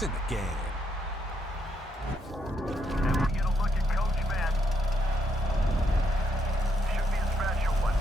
It's in the game. And we'll get a look at Coach Madden. Should be a special one.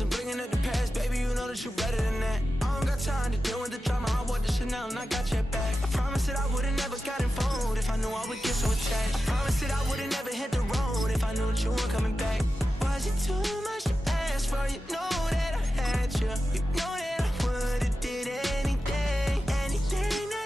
And bringing up the past, baby, you know that you're better than that. I don't got time to deal with the drama. I want the Chanel and I got your back. I promise that I would've never gotten phoned if I knew I would get so attached. I promise that I would've never hit the road if I knew that you weren't coming back. Was it too much to ask for? You know that I had you. You know that I would've did anything that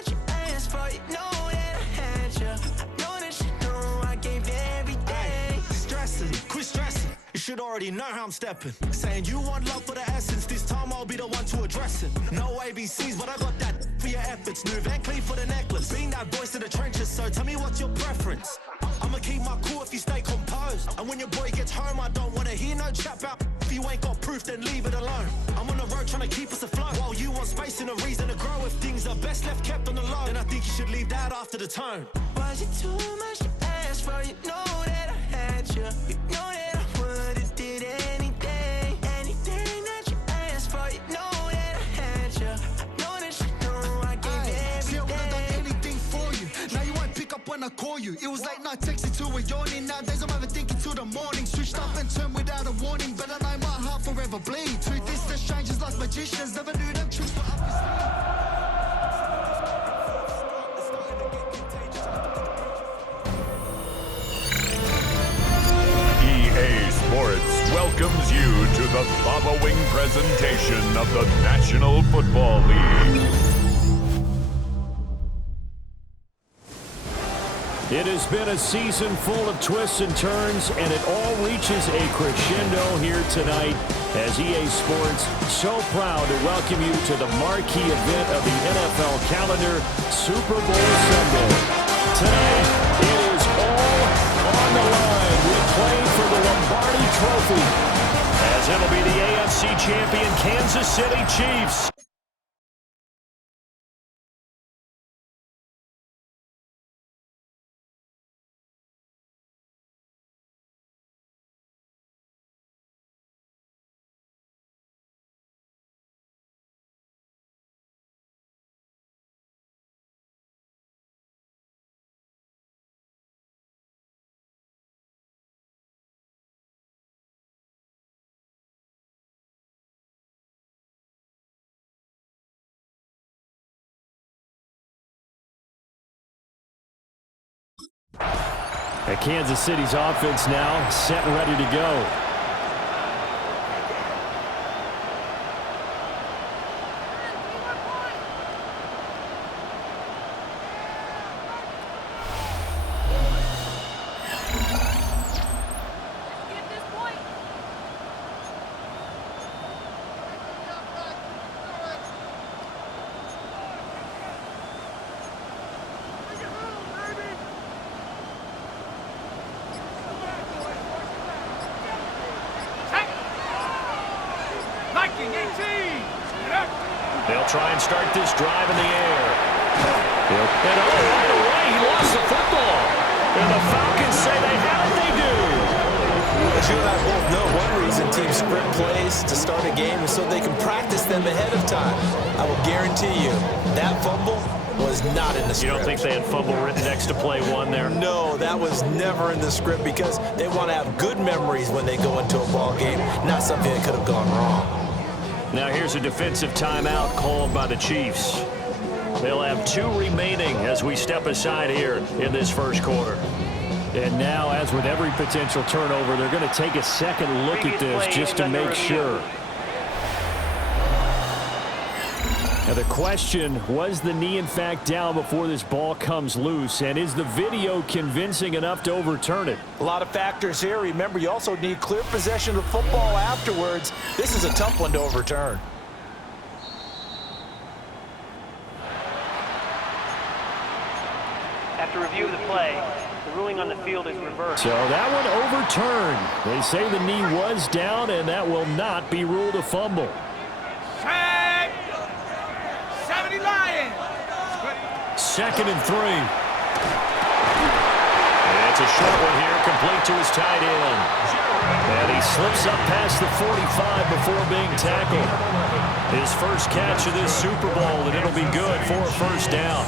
you asked for. You know that I had you. I know that you know I gave everything. Stressing, quit stressing. You should already know how I'm stepping. Saying you want love for the essence. This time I'll be the one to address it. No ABCs, but I got that for your efforts. New Van Cleef for the necklace. Being that voice in the trenches, so tell me what's your preference. I'ma keep my cool if you stay composed. And when your boy gets home, I don't wanna hear no chat about. If you ain't got proof, then leave it alone. I'm on the road trying to keep us afloat. While you want space and a reason to grow. If things are best left kept on the low, then I think you should leave that after the tone. Was it too much to ask for? You know that I had you. You know that I would've did anything that you asked for. You know that I had you. I know that you know I gave everything. See, I would've done anything for you. Now you won't pick up when I call you. It was late night texting till we're yawning. Nowadays I'm overthinking till the morning. Switched up and turned without a warning. But I know my heart forever bleeds. Truth is, the strangers like magicians. Never knew them truths were up your sleeve. EA Sports welcomes you to the following presentation of the National Football League. It has been a season full of twists and turns, and it all reaches a crescendo here tonight as EA Sports so proud to welcome you to the marquee event of the NFL calendar, Super Bowl Sunday. Tonight, it is all on the line. We play for the Lombardi Trophy, as it'll be the AFC champion Kansas City Chiefs. Kansas City's offense now set and ready to go. They'll try and start this drive in the air. And right away, he lost the football. And the Falcons say they have it, they do. As you and I both know, one reason teams sprint plays to start a game is so they can practice them ahead of time. I will guarantee you, that fumble was not in the script. You don't think they had fumble written next to play one there? No, that was never in the script because they want to have good memories when they go into a ball game, not something that could have gone wrong. Now here's a defensive timeout called by the Chiefs. They'll have 2 remaining as we step aside here in this first quarter. And now, as with every potential turnover, they're going to take a second look at this just to make sure. Now the question, was the knee in fact down before this ball comes loose? And is the video convincing enough to overturn it? A lot of factors here. Remember, you also need clear possession of the football afterwards. This is a tough one to overturn. After review of the play, the ruling on the field is reversed. So that one overturned. They say the knee was down, and that will not be ruled a fumble. 70 Lions. 2nd and 3. It's a short one here, complete to his tight end. And he slips up past the 45 before being tackled. His first catch of this Super Bowl, and it'll be good for a first down.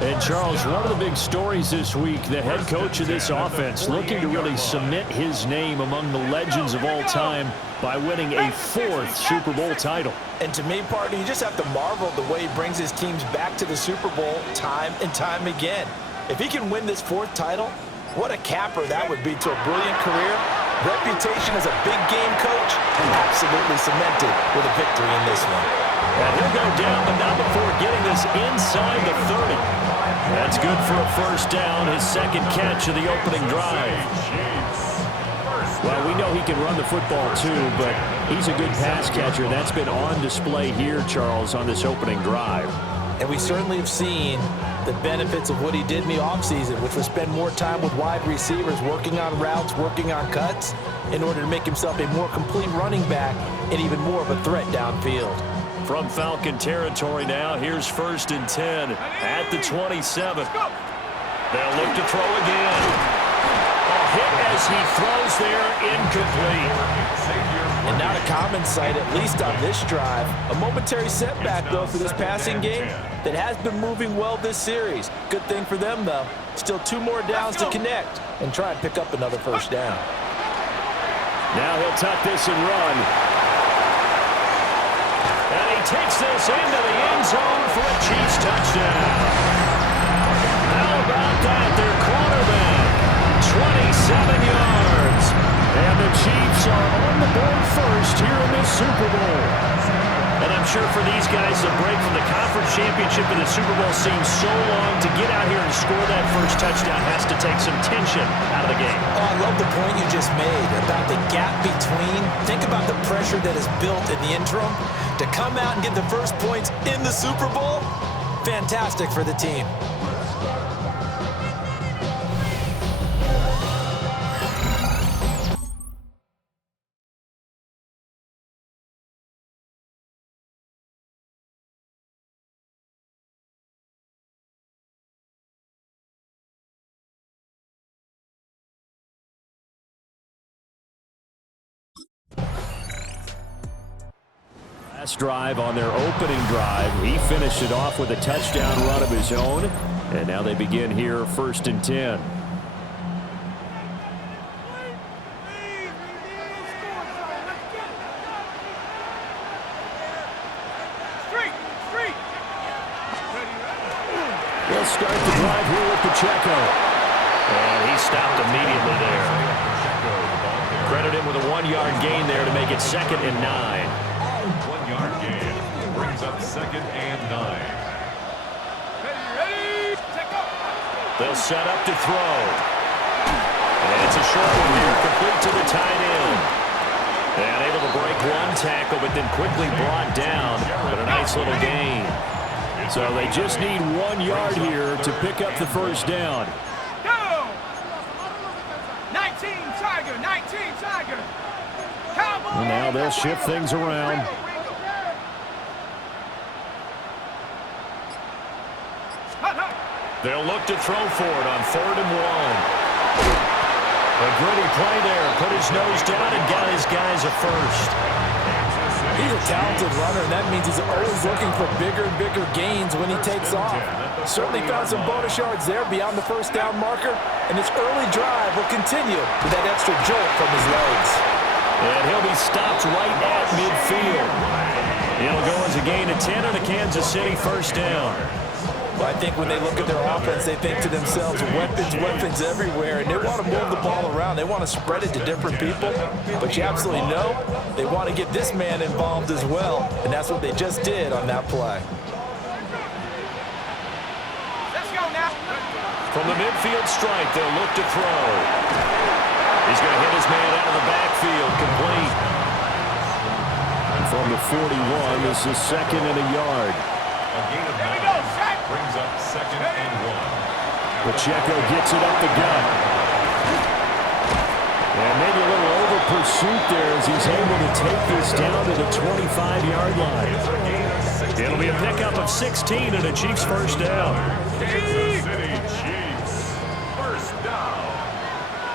And Charles, one of the big stories this week, the head coach of this offense looking to really cement his name among the legends of all time by winning a 4th Super Bowl title. And to me, partner, you just have to marvel at the way he brings his teams back to the Super Bowl time and time again. If he can win this 4th title, what a capper that would be to a brilliant career. Reputation as a big game coach, absolutely cemented with a victory in this one. And he'll go down, but not before getting this inside the 30. That's good for a first down, his 2nd catch of the opening drive. Well, we know he can run the football too, but he's a good pass catcher. That's been on display here, Charles, on this opening drive. And we certainly have seen the benefits of what he did in the offseason, which was spend more time with wide receivers, working on routes, working on cuts, in order to make himself a more complete running back and even more of a threat downfield. From Falcon territory now, here's 1st and 10 at the 27. They'll look to throw again. A hit as he throws there, incomplete. And not a common sight, at least on this drive. A momentary setback, though, for this passing game that has been moving well this series. Good thing for them, though. Still 2 more downs to connect and try and pick up another first down. Now he'll tuck this and run. And he takes this into the end zone for a Chiefs touchdown. How about that? Their quarterback, 27 yards. And the Chiefs are on the board first here in this Super Bowl. And I'm sure for these guys, the break from the conference championship and the Super Bowl seems so long. To get out here and score that first touchdown has to take some tension out of the game. Oh, I love the point you just made about the gap between. Think about the pressure that is built in the interim. To come out and get the first points in the Super Bowl, fantastic for the team. Last drive on their opening drive, he finished it off with a touchdown run of his own, and now they begin here 1st and 10. They'll start the drive here with Pacheco. And he stopped immediately there. Credit him with a 1-yard gain there to make it 2nd and 9. 1-yard gain brings up 2nd and 9. They'll set up to throw. And it's a short one here, complete to the tight end. And able to break one tackle, but then quickly brought down. But a nice little gain. So they just need 1 yard here to pick up the first down. Go! 19 Tiger, 19 Tiger. Cowboys. And now they'll shift things around. They'll look to throw for it on 3rd and 1. A gritty play there. Put his nose down and got his guys a first. He's a talented runner, and that means he's always looking for bigger and bigger gains when he takes off. Certainly found some bonus yards there beyond the first down marker, and his early drive will continue with that extra jolt from his legs. And he'll be stopped right at midfield. It'll go as a gain of 10 and a Kansas City first down. Well, I think when they look at their offense, they think to themselves, weapons, weapons everywhere, and they want to move the ball around. They want to spread it to different people, but you absolutely know they want to get this man involved as well, and that's what they just did on that play. From the midfield stripe, they'll look to throw. He's going to hit his man out of the backfield, complete. And from the 41, this is 2nd and a yard. A gain of 9 brings up 2nd and 1. Pacheco gets it up the gut. And maybe a little over pursuit there as he's able to take this down to the 25-yard line. It'll be a pickup of 16 and a Chiefs first down. Kansas City Chiefs. First down.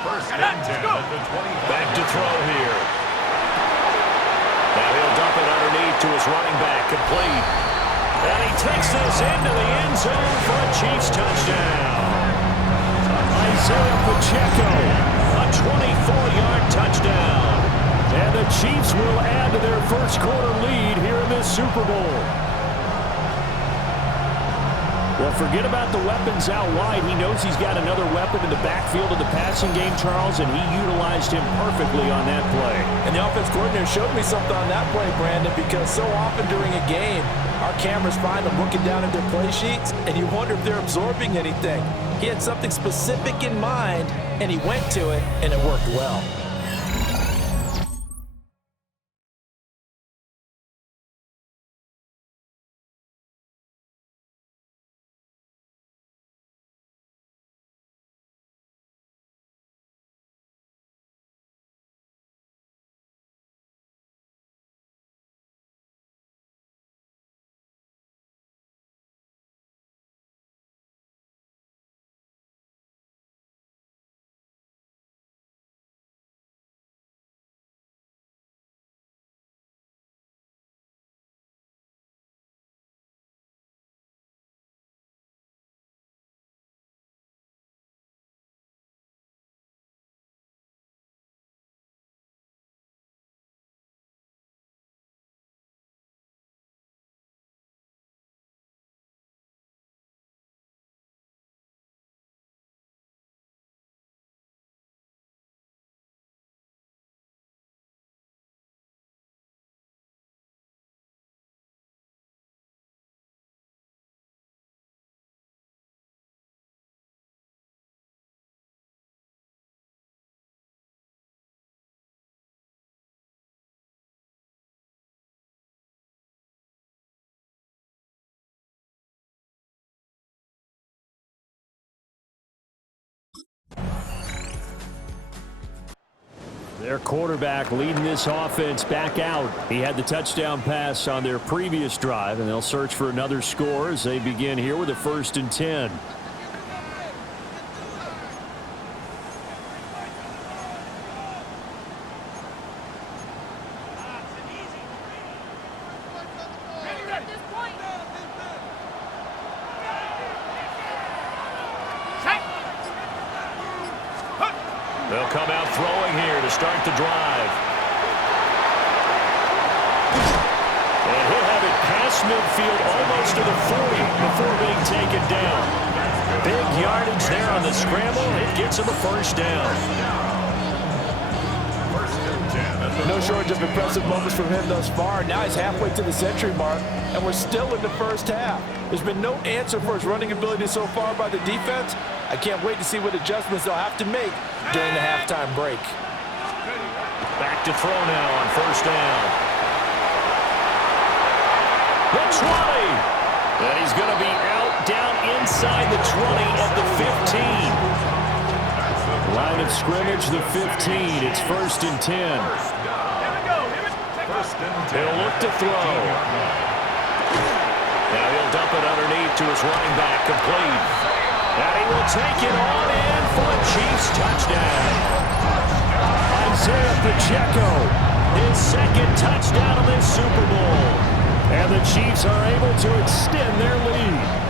First and 10 at the 25. Back to throw here. Now he'll dump it underneath to his running back, complete. And he takes this into the end zone for a Chiefs touchdown. Isaiah Pacheco, a 24-yard touchdown. And the Chiefs will add to their first quarter lead here in this Super Bowl. Well, forget about the weapons out wide. He knows he's got another weapon in the backfield of the passing game, Charles, and he utilized him perfectly on that play. And the offense coordinator showed me something on that play, Brandon, because so often during a game, our cameras find them looking down at their play sheets, and you wonder if they're absorbing anything. He had something specific in mind, and he went to it, and it worked well. Their quarterback leading this offense back out. He had the touchdown pass on their previous drive, and they'll search for another score as they begin here with a 1st and 10. They'll come out throwing here to start the drive. And he'll have it past midfield almost to the 40 before being taken down. Big yardage there on the scramble. It gets him a first down. No shortage of impressive moments from him thus far. Now he's halfway to the century mark, and we're still in the first half. There's been no answer for his running ability so far by the defense. I can't wait to see what adjustments they'll have to make during the halftime break. Back to throw now on first down. The 20. And he's going to be out down inside the 20 at the 15. Line of scrimmage, the 15. It's 1st and 10. He'll look to throw. Now he'll dump it underneath to his running back, complete. And he will take it on in for a Chiefs touchdown. Isaiah Pacheco, his 2nd touchdown of this Super Bowl. And the Chiefs are able to extend their lead.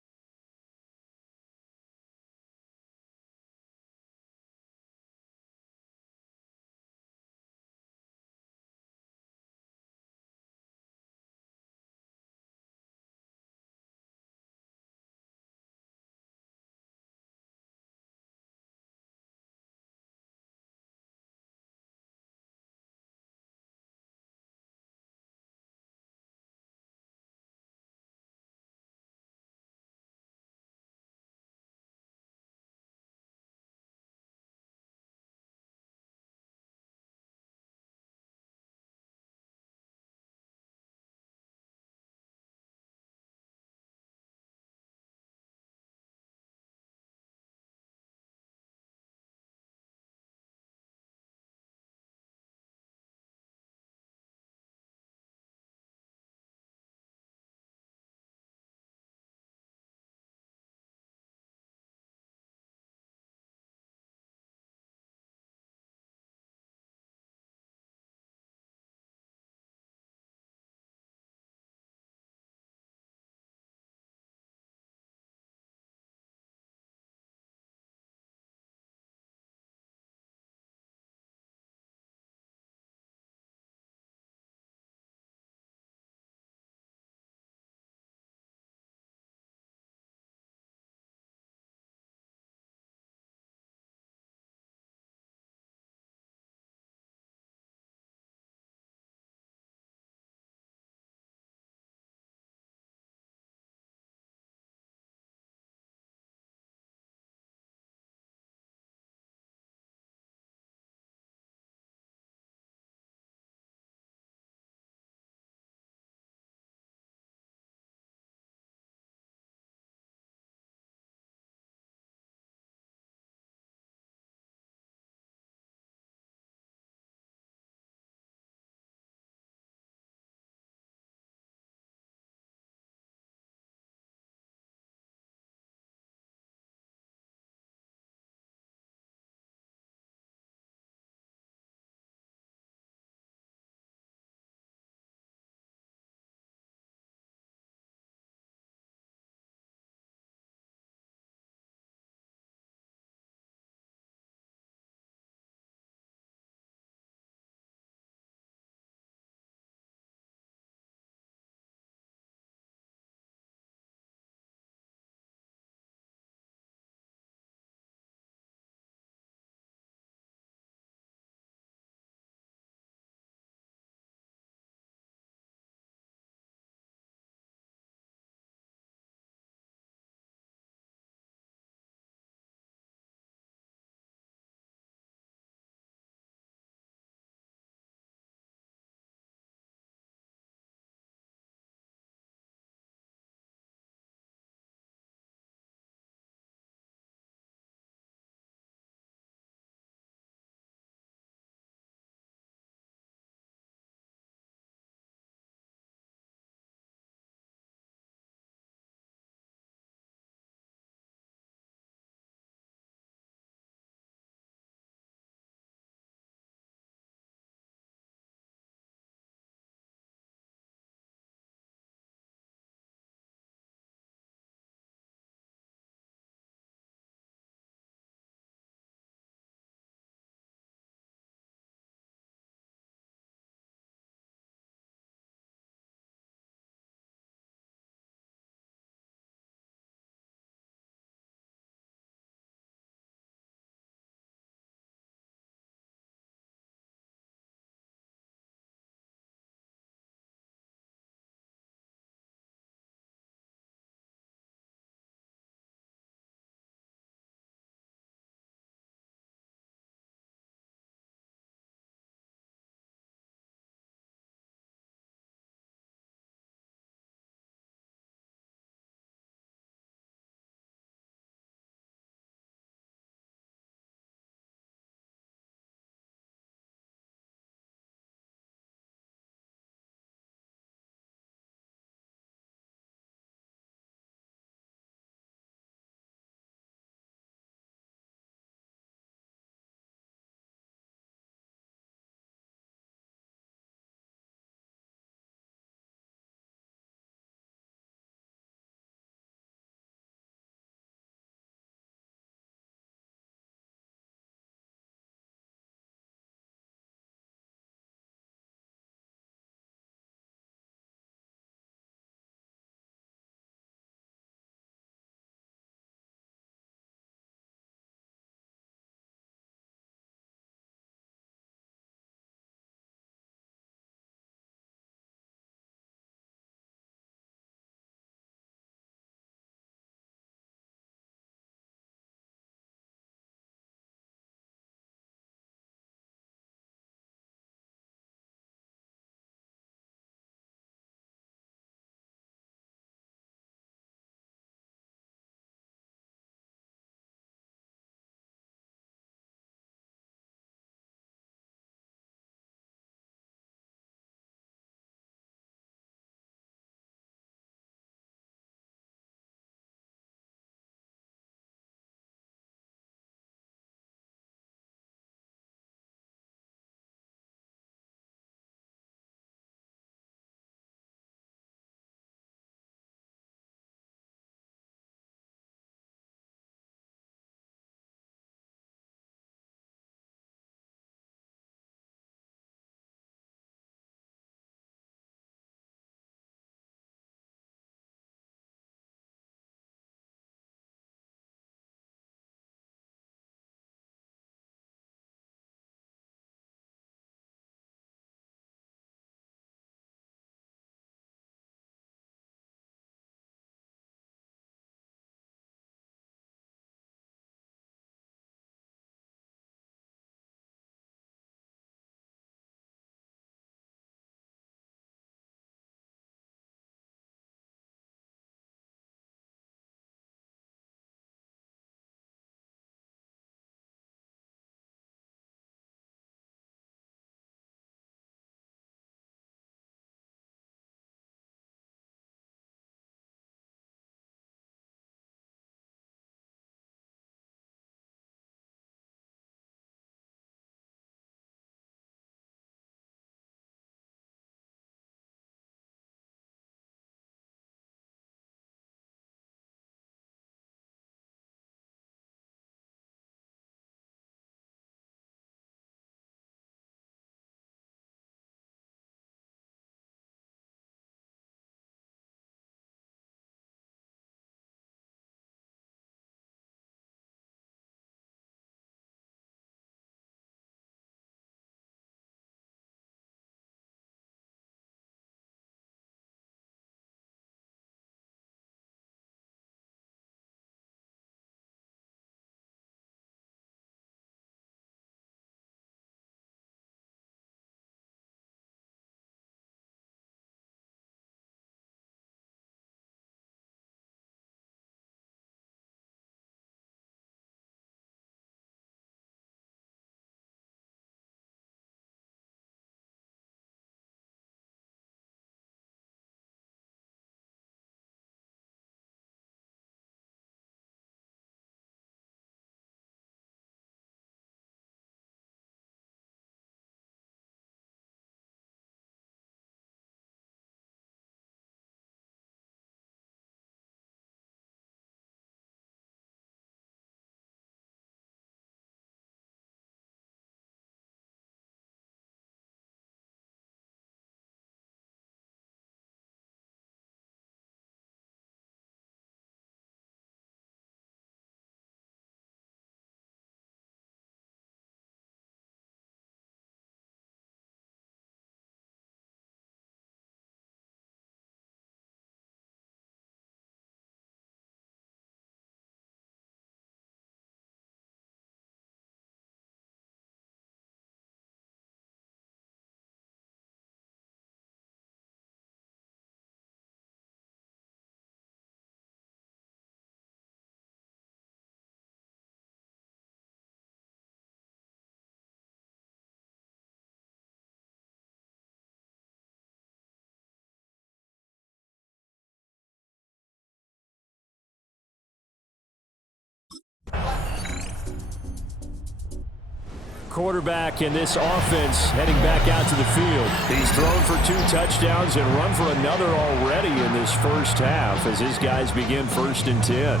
Quarterback in this offense heading back out to the field. He's thrown for 2 touchdowns and run for another already in this first half as his guys begin 1st and 10.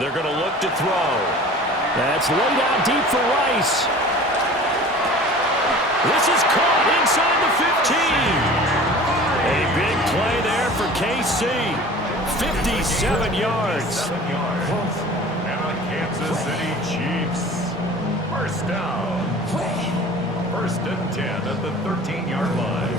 They're going to look to throw. That's laid out deep for Rice. This is caught inside the 15. A big play there for KC. 57 yards. And the Kansas City Chiefs. First down. 1st and 10 at the 13-yard line.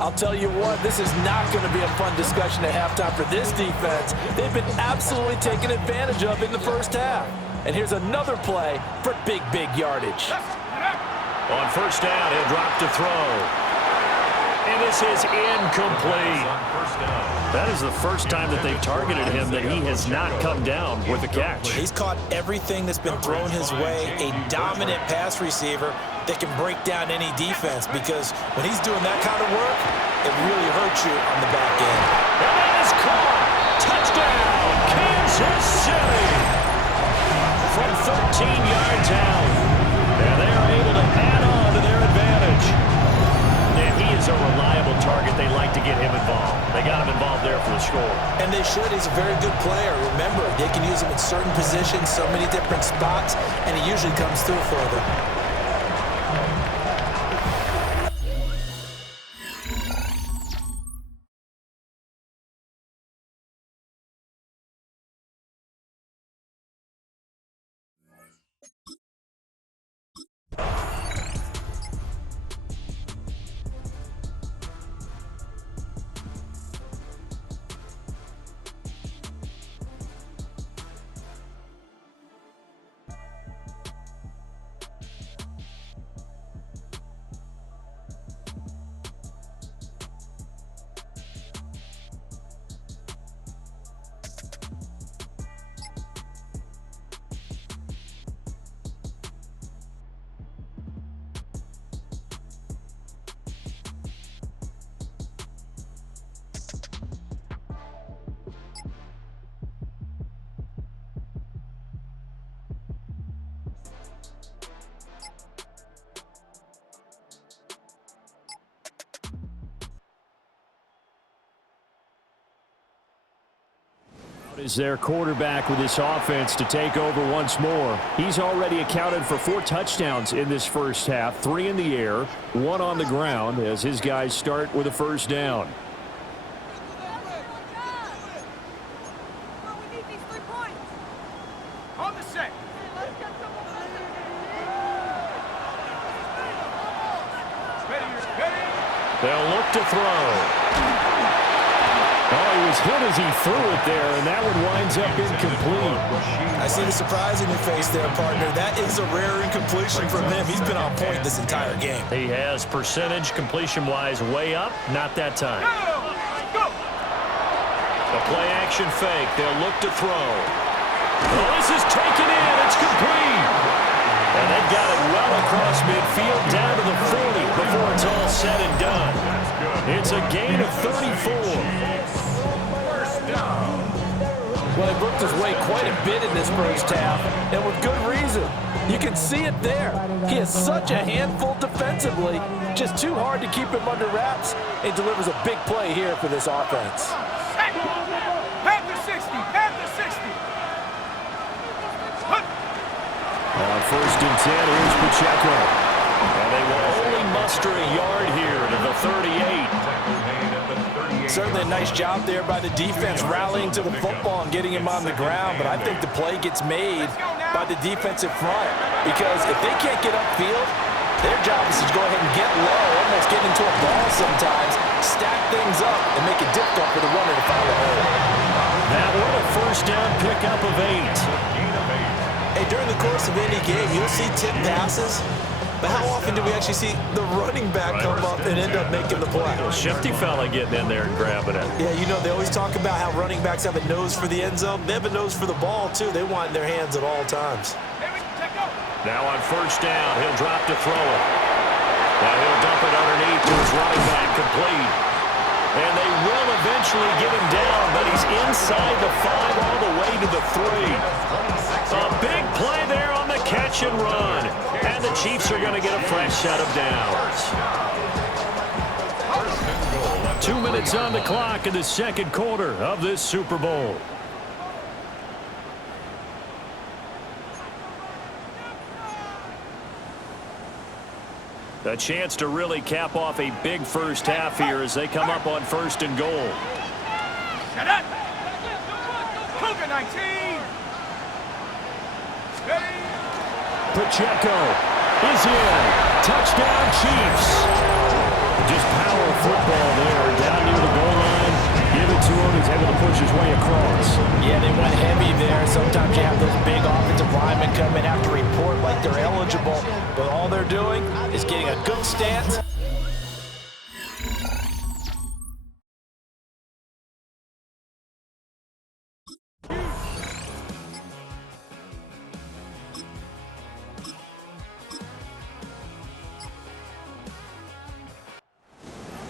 I'll tell you what, this is not going to be a fun discussion at halftime for this defense. They've been absolutely taken advantage of in the first half. And here's another play for big yardage. On 1st down, he'll drop to throw. And this is incomplete. That is the first time that they've targeted him that he has not come down with a catch. He's caught everything that's been thrown his way, a dominant pass receiver that can break down any defense, because when he's doing that kind of work, it really hurts you on the back end. And that is caught. Touchdown, Kansas City. From 13 yards out. And they are able to add on to their advantage. And he is a reliable target. They like to get him involved. They got him involved there for the score. And they should. He's a very good player. Remember, they can use him in certain positions, so many different spots, and he usually comes through for them. Is their quarterback with this offense to take over once more. He's already accounted for 4 touchdowns in this first half, 3 in the air, 1 on the ground as his guys start with a 1st down. On the set. Ready. They'll look to throw. Oh, he was hit as he threw it there, and that one winds up incomplete. I see the surprise in your face there, partner. That is a rare incompletion from him. He's been on point this entire game. He has percentage completion-wise way up, not that time. Go! A play-action fake. They'll look to throw. Oh, this is taken in. It's complete. And they've got it well across midfield down to the 40 before it's all said and done. It's a gain of 34. Well, he worked his way quite a bit in this first half, and with good reason. You can see it there. He is such a handful defensively, just too hard to keep him under wraps, and delivers a big play here for this offense. Panther 60. On 1st and 10, here's Pacheco. And they will only muster a yard here to the 38. Certainly a nice job there by the defense rallying to the football and getting him on the ground, but I think the play gets made by the defensive front, because if they can't get upfield, their job is to go ahead and get low, almost get into a ball sometimes, stack things up, and make it difficult for the runner to find a hole. Now what a 1st down pickup of 8. Hey, during the course of any game, you'll see tip passes, but how often do we actually see the running back come up and end up making the play? Shifty fella getting in there and grabbing it. Yeah, you know, they always talk about how running backs have a nose for the end zone. They have a nose for the ball, too. They want it in their hands at all times. Now on 1st down, he'll drop to throw it. Now he'll dump it underneath to his running back, complete. And they will eventually get him down, but he's inside the 5 all the way to the 3. A big play there on the catch and run. And the Chiefs are going to get a fresh set of downs. 2 minutes on the clock in the second quarter of this Super Bowl. A chance to really cap off a big first half here as they come up on 1st and goal. Shut up! Cougar 19! Pacheco is in. Touchdown, Chiefs. Just power football there down near the goal line. Give it to him. He's able to push his way across. Yeah, they went heavy there. Sometimes you have those big offensive linemen come in, have to report like they're eligible, but all they're doing is getting a good stance.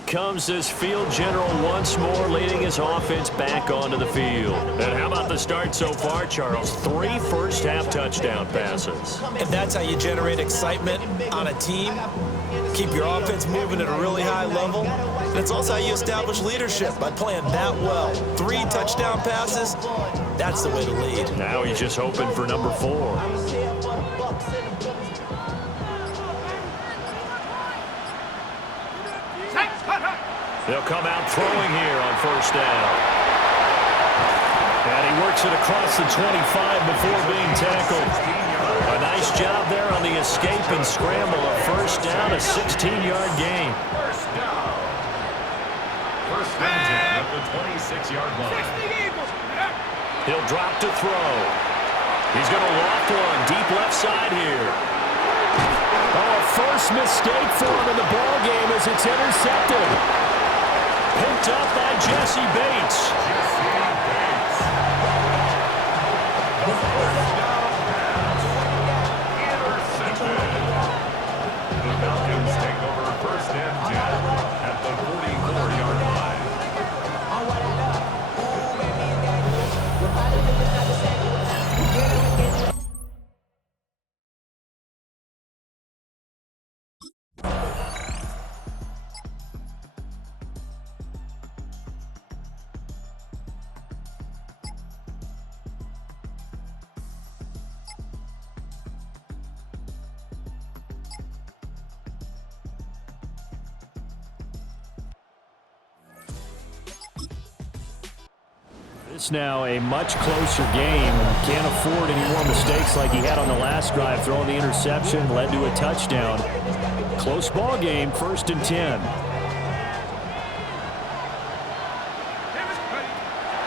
Comes this field general once more, leading his offense back onto the field. And how about the start so far, Charles? 3 first-half touchdown passes. And that's how you generate excitement on a team. Keep your offense moving at a really high level. And it's also how you establish leadership, by playing that well. 3 touchdown passes, that's the way to lead. Now he's just hoping for number 4. They'll come out throwing here on 1st down. And he works it across the 25 before being tackled. A nice job there on the escape and scramble. A 1st down, a 16-yard gain. First down. 1st and 10 at the 26-yard line. He'll drop to throw. He's going to loft one deep left side here. Oh, a first mistake for him in the ball game as it's intercepted. Picked up by Jesse Bates. The Falcons take over 1st and 10 at the 44-yard line. It's now a much closer game. Can't afford any more mistakes like he had on the last drive. Throwing the interception led to a touchdown. Close ball game, 1st and 10.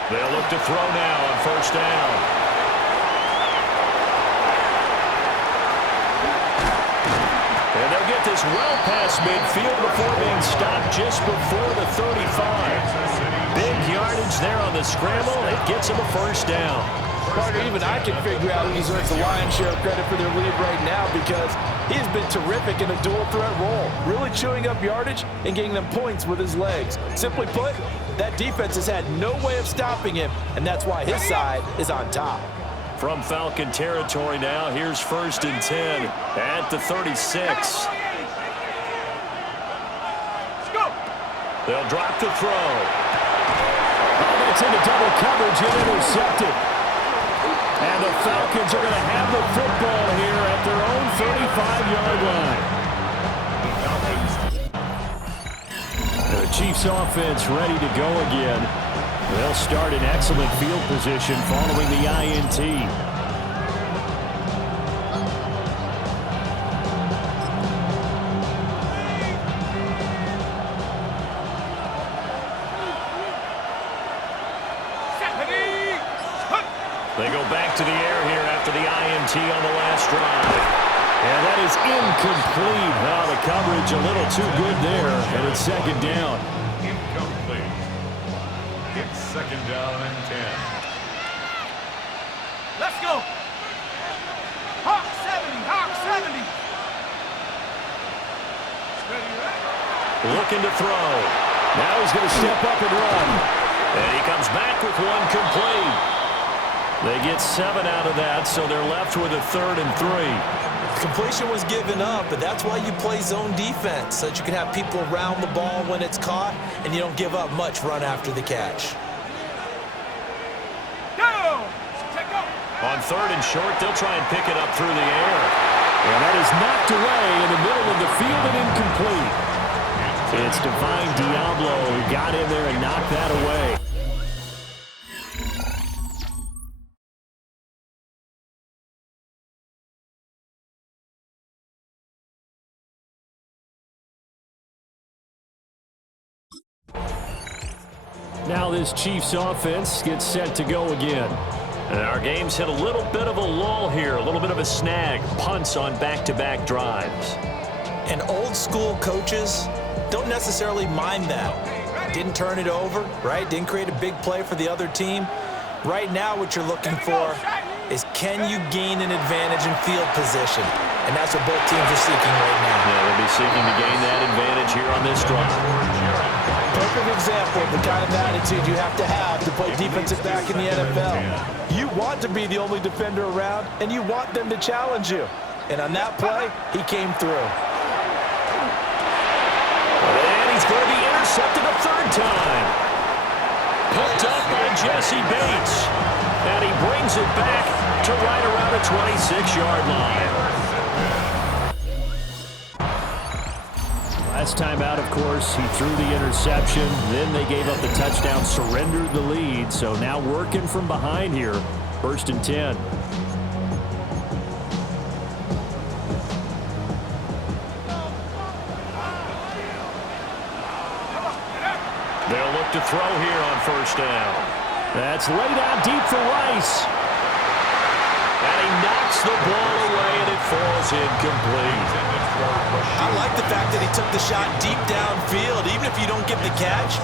They'll look to throw now on 1st down. And they'll get this well past midfield before being stopped just before the 35. Big yardage there on the scramble. It gets him a 1st down. Partner, even I can figure out who deserves the lion's share of credit for their lead right now, because he's been terrific in a dual threat role, really chewing up yardage and getting them points with his legs. Simply put, that defense has had no way of stopping him, and that's why his side is on top. From Falcon territory now, here's 1st and 10 at the 36. They'll drop to throw. It's into double coverage and intercepted. And the Falcons are going to have the football here at their own 35-yard line. The Chiefs offense ready to go again. They'll start in excellent field position following the INT. They go back to the air here after the INT on the last drive. And that is incomplete. Oh, the coverage a little too good there. And it's 2nd down. Incomplete. It's 2nd down and 10. Let's go. Hawk 70, Hawk 70. Looking to throw. Now he's going to step up and run. And he comes back with one complete. They get 7 out of that, so they're left with a 3rd and 3. Completion was given up, but that's why you play zone defense, so that you can have people around the ball when it's caught, and you don't give up much run after the catch. On 3rd and short, they'll try and pick it up through the air. And that is knocked away in the middle of the field and incomplete. It's Divine Diablo who got in there and knocked that away. Now this Chiefs offense gets set to go again. And our game's hit a little bit of a lull here, a little bit of a snag. Punts on back-to-back drives. And old school coaches don't necessarily mind that. Didn't turn it over, right? Didn't create a big play for the other team. Right now what you're looking for is, can you gain an advantage in field position? And that's what both teams are seeking right now. Yeah, they'll be seeking to gain that advantage here on this drive. Perfect example of the kind of attitude you have to play defensive back in the NFL. You want to be the only defender around, and you want them to challenge you. And on that play, he came through. And he's going to be intercepted a 3rd time. Picked up by Jesse Bates. And he brings it back to right around the 26-yard line. Last time out, of course, he threw the interception. Then they gave up the touchdown, surrendered the lead. So now working from behind here, 1st and 10. They'll look to throw here on 1st down. That's laid out deep for Rice. And he knocks the ball away, and it falls incomplete. I like the fact that he took the shot deep downfield. Even if you don't get the catch,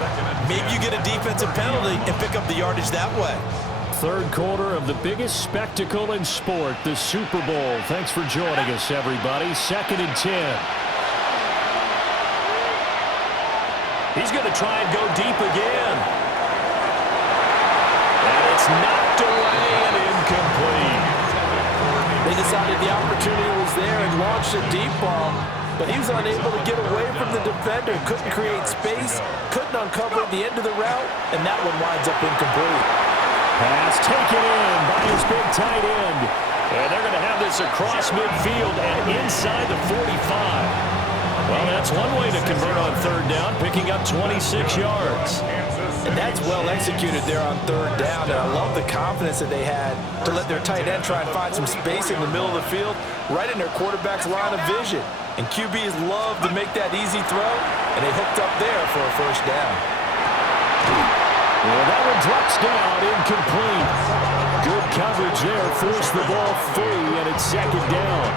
maybe you get a defensive penalty and pick up the yardage that way. 3rd quarter of the biggest spectacle in sport, the Super Bowl. Thanks for joining us, everybody. 2nd and 10. He's going to try and go deep again. And it's knocked away and incomplete. They decided the opportunity was there and launched a deep ball, but he was unable to get away from the defender, couldn't create space, couldn't uncover the end of the route, and that one winds up incomplete. Pass taken in by his big tight end. And they're going to have this across midfield and inside the 45. Well, that's one way to convert on 3rd down, picking up 26 yards. And that's well executed there on 3rd down. And I love the confidence that they had to let their tight end try and find some space in the middle of the field, right in their quarterback's line of vision. And QBs love to make that easy throw, and they hooked up there for a 1st down. Well, that one drops down, incomplete. Good coverage there, forced the ball free, and it's 2nd down.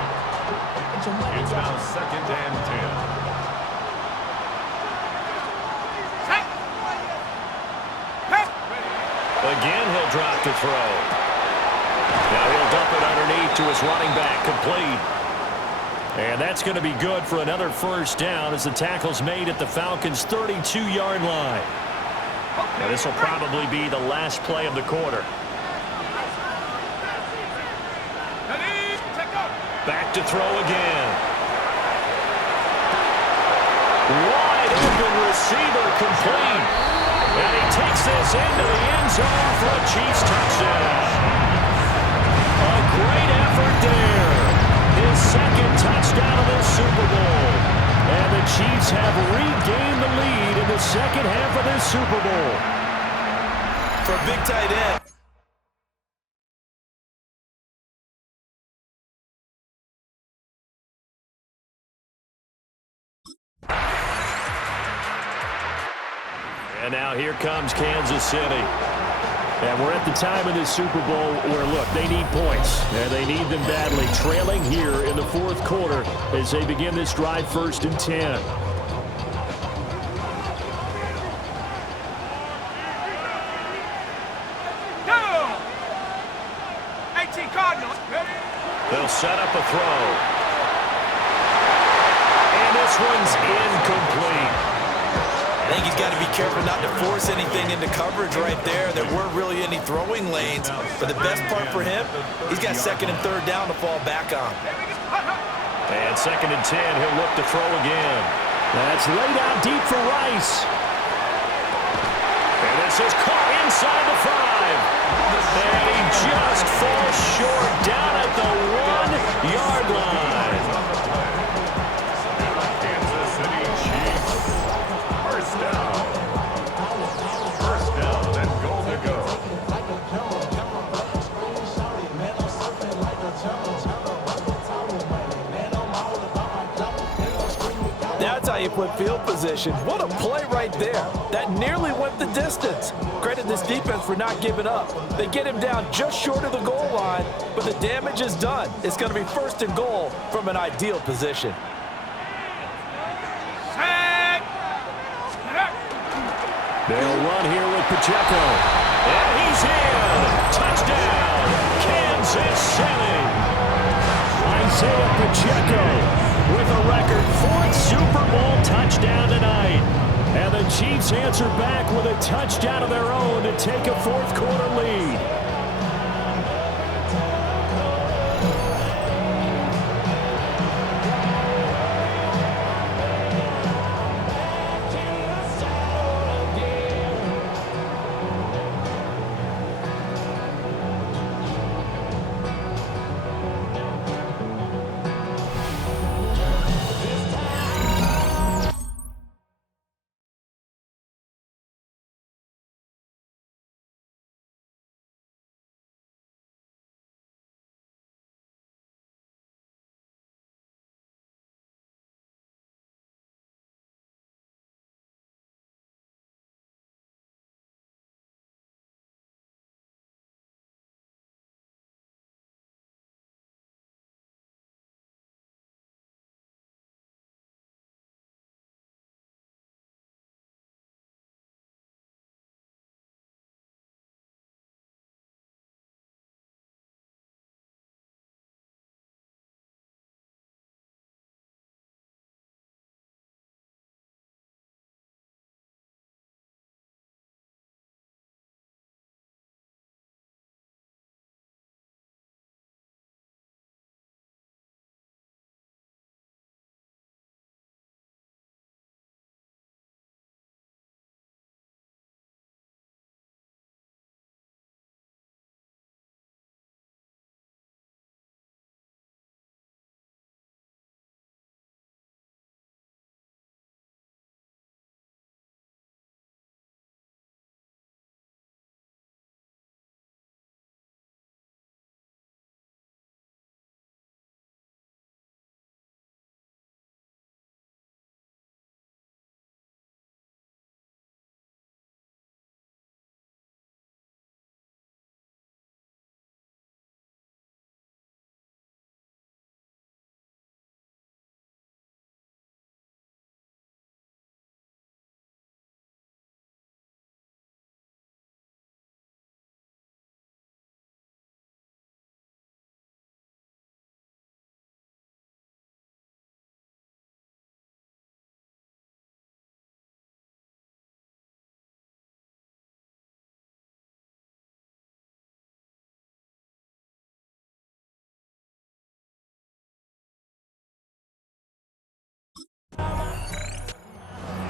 It's now 2nd and 10. Again, he'll drop to throw. Now he'll dump it underneath to his running back, complete. And that's going to be good for another 1st down as the tackle's made at the Falcons' 32-yard line. Now this will probably be the last play of the quarter. Back to throw again. Wide open receiver, complete. And he takes this into the end zone for a Chiefs touchdown. A great effort there. His 2nd touchdown of the Super Bowl. And the Chiefs have regained the lead in the 2nd half of this Super Bowl. For a big tight end. And now here comes Kansas City. And we're at the time of this Super Bowl where, look, they need points. And they need them badly. Trailing here in the 4th quarter as they begin this drive, 1st and 10. They'll set up a throw. And this one's incomplete. I think he's got to be careful not to force anything into coverage right there. There weren't really any throwing lanes. But the best part for him, he's got second and third down to fall back on. And 2nd and 10, he'll look to throw again. That's laid out deep for Rice. And this is caught inside the 5. And he just falls short down at the 1-yard line. Kansas City Chiefs. First down. First down and goal to go. That's how you put field position. What a play right there. That nearly went the distance. Credit this defense for not giving up. They get him down just short of the goal line, but the damage is done. It's going to be 1st and goal from an ideal position. They'll run here with Pacheco. And he's in. Touchdown, Kansas City. Isaiah Pacheco with a record 4th Super Bowl touchdown tonight. And the Chiefs answer back with a touchdown of their own to take a 4th quarter lead.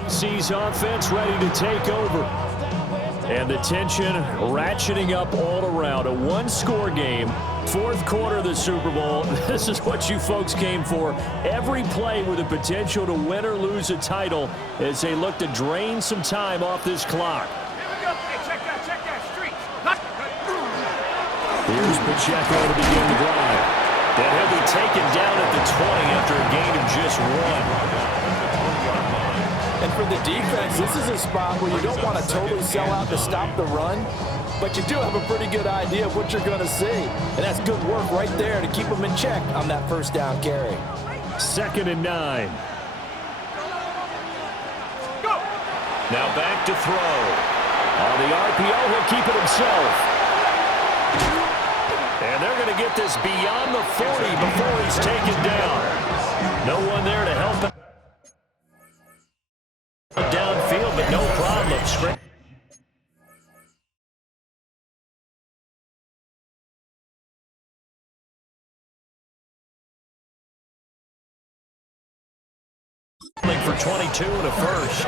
Sees offense ready to take over. And the tension ratcheting up all around. A one-score game, 4th quarter of the Super Bowl. This is what you folks came for. Every play with the potential to win or lose a title as they look to drain some time off this clock. Check that streak. Here's Pacheco to begin the drive. And he'll be taken down at the 20 after a gain of just 1. And for the defense, this is a spot where you don't want to totally sell out to stop the run, but you do have a pretty good idea of what you're going to see. And that's good work right there to keep them in check on that 1st down carry. 2nd and 9. Go! Now back to throw. On the RPO, he'll keep it himself. And they're going to get this beyond the 40 before he's taken down. No one there to help him. For 22 and a first.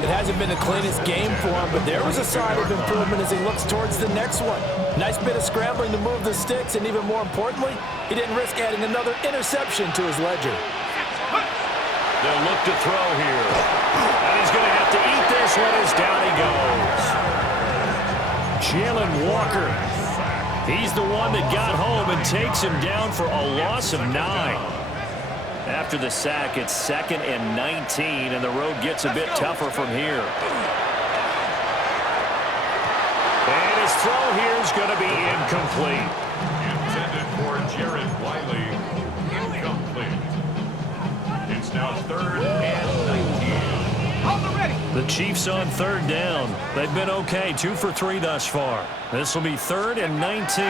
It hasn't been the cleanest game for him, but there was a sign of improvement as he looks towards the next one. Nice bit of scrambling to move the sticks, and even more importantly, he didn't risk adding another interception to his ledger. They'll look to throw here. And he's going to have to eat this one as down he goes. Jalen Walker. He's the one that got home and takes him down for a loss of 9. After the sack, it's 2nd and 19, and the road gets a bit tougher from here. And his throw here is going to be incomplete. Intended for Jared Wiley. Incomplete. It's now 3rd and 19. On the ready. The Chiefs on 3rd down. They've been okay, 2 for 3 thus far. This will be 3rd and 19.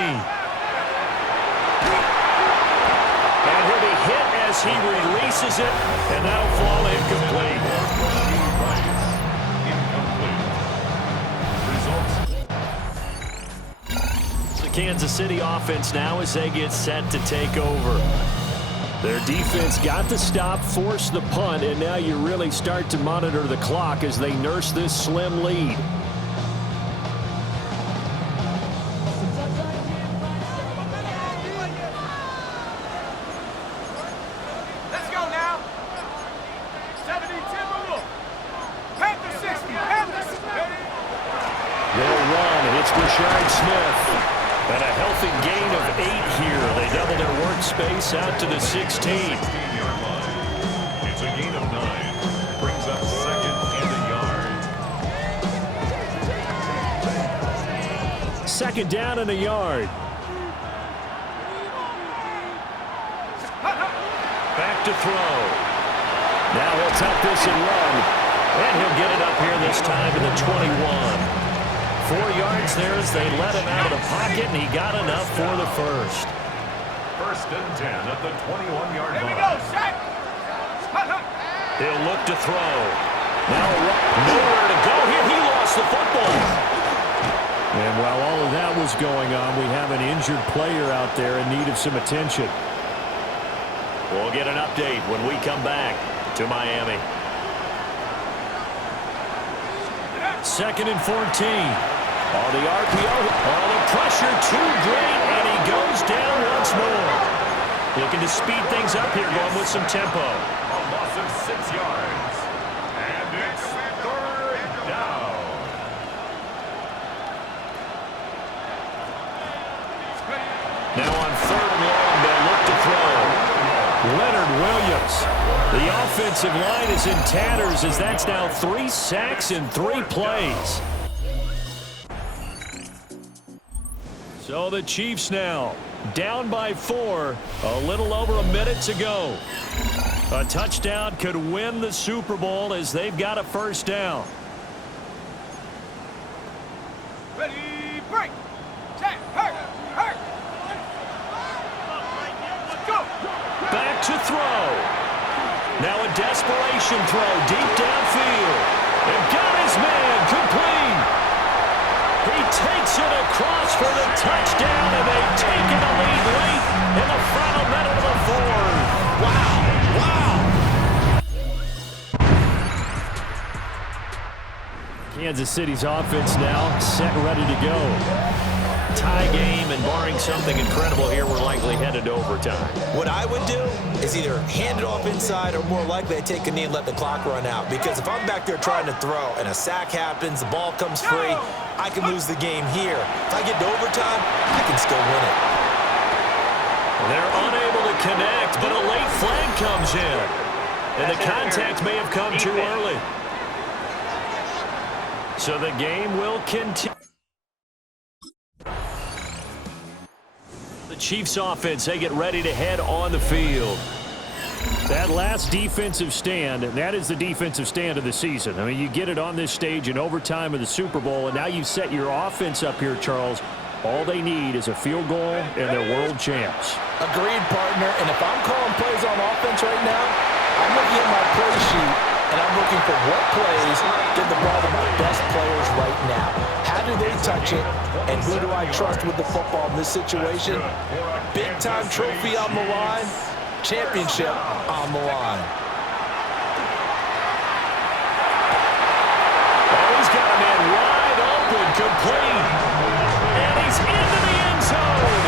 And he'll be hit as he releases it, and that'll fall incomplete. It's the Kansas City offense now as they get set to take over. Their defense got the stop, forced the punt, and now you really start to monitor the clock as they nurse this slim lead. Let's go now. 70 Timberwolves. Panther 60. Panthers. Ready? They'll run. It's Rashard Smith. And a healthy gain of 8 here. They double their workspace out to the 16. 16-yard line. It's a gain of 9. Brings up 2nd and a yard. 2nd down and a yard. Back to throw. Now he'll tuck this and run. And he'll get it up here this time to the 21. 4 yards there as they let him out of the pocket, and he got enough for the first. 1st and 10 at the 21-yard Here we line. go, Shaq. He'll look to throw. Now nowhere to go here. He lost the football. And while all of that was going on, we have an injured player out there in need of some attention. We'll get an update when we come back to Miami. 2nd and 14. Oh, the RPO. Oh, the pressure too great, and he goes down once more. Looking to speed things up here, going with some tempo. A loss of 6 yards. And it's 3rd down. Now on 3rd and long, they'll look to throw. Leonard Williams. The offensive line is in tatters as that's now 3 sacks in 3 plays. So the Chiefs now down by 4, a little over a minute to go. A touchdown could win the Super Bowl as they've got a 1st down. Ready, break. Check, hurt. Go. Back to throw. Now a desperation throw deep downfield. And got his man complete. He takes it across for the touchdown, and they've taken the lead late in the final minute of the 4th. Wow. Kansas City's offense now set, ready to go. Tie game, and barring something incredible here, we're likely headed to overtime. What I would do is either hand it off inside or more likely I take a knee and let the clock run out. Because if I'm back there trying to throw and a sack happens, the ball comes free, I can lose the game here. If I get to overtime, I can still win it. They're unable to connect, but a late flag comes in. And the contact may have come too early. So the game will continue. The Chiefs offense, they get ready to head on the field. That last defensive stand, that is the defensive stand of the season. I mean, you get it on this stage in overtime of the Super Bowl, and now you set your offense up here, Charles. All they need is a field goal, and they're world champs. Agreed, partner. And if I'm calling plays on offense right now, I'm looking at my play sheet, and I'm looking for what plays get the ball to my best players right now. How do they touch it, and who do I trust with the football in this situation? Big-time trophy on the line, championship on the line. Oh, he's got a man wide open, complete. And he's into the end zone.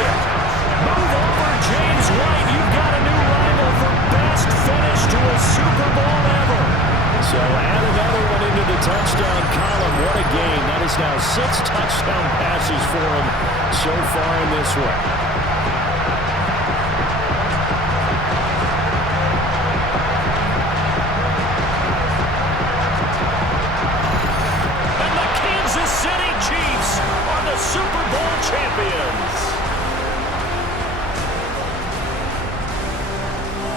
Move over, James White. You've got a new rival for best finish to a Super Bowl ever. So add another one into the touchdown column. What a game. That is now 6 touchdown passes for him so far in this one. Super Bowl champions.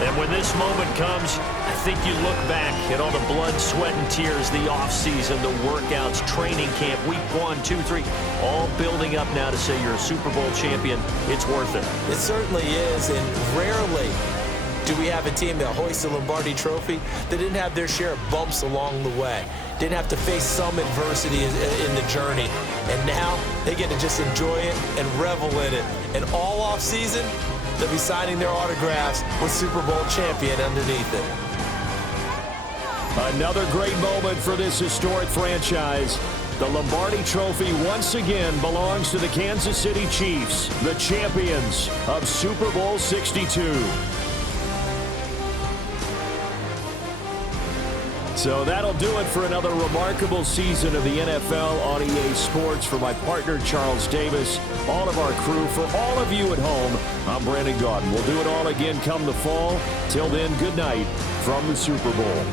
And when this moment comes, I think you look back at all the blood, sweat, and tears, the offseason, the workouts, training camp, week 1, 2, 3, all building up now to say you're a Super Bowl champion. It's worth it. It certainly is, and rarely do we have a team that hoists the Lombardi Trophy that didn't have their share of bumps along the way, didn't have to face some adversity in the journey, and now they get to just enjoy it and revel in it. And all off season, they'll be signing their autographs with Super Bowl champion underneath it. Another great moment for this historic franchise. The Lombardi Trophy once again belongs to the Kansas City Chiefs, the champions of Super Bowl 62. So that'll do it for another remarkable season of the NFL on EA Sports. For my partner, Charles Davis, all of our crew, for all of you at home, I'm Brandon Gaudin. We'll do it all again come the fall. Till then, good night from the Super Bowl.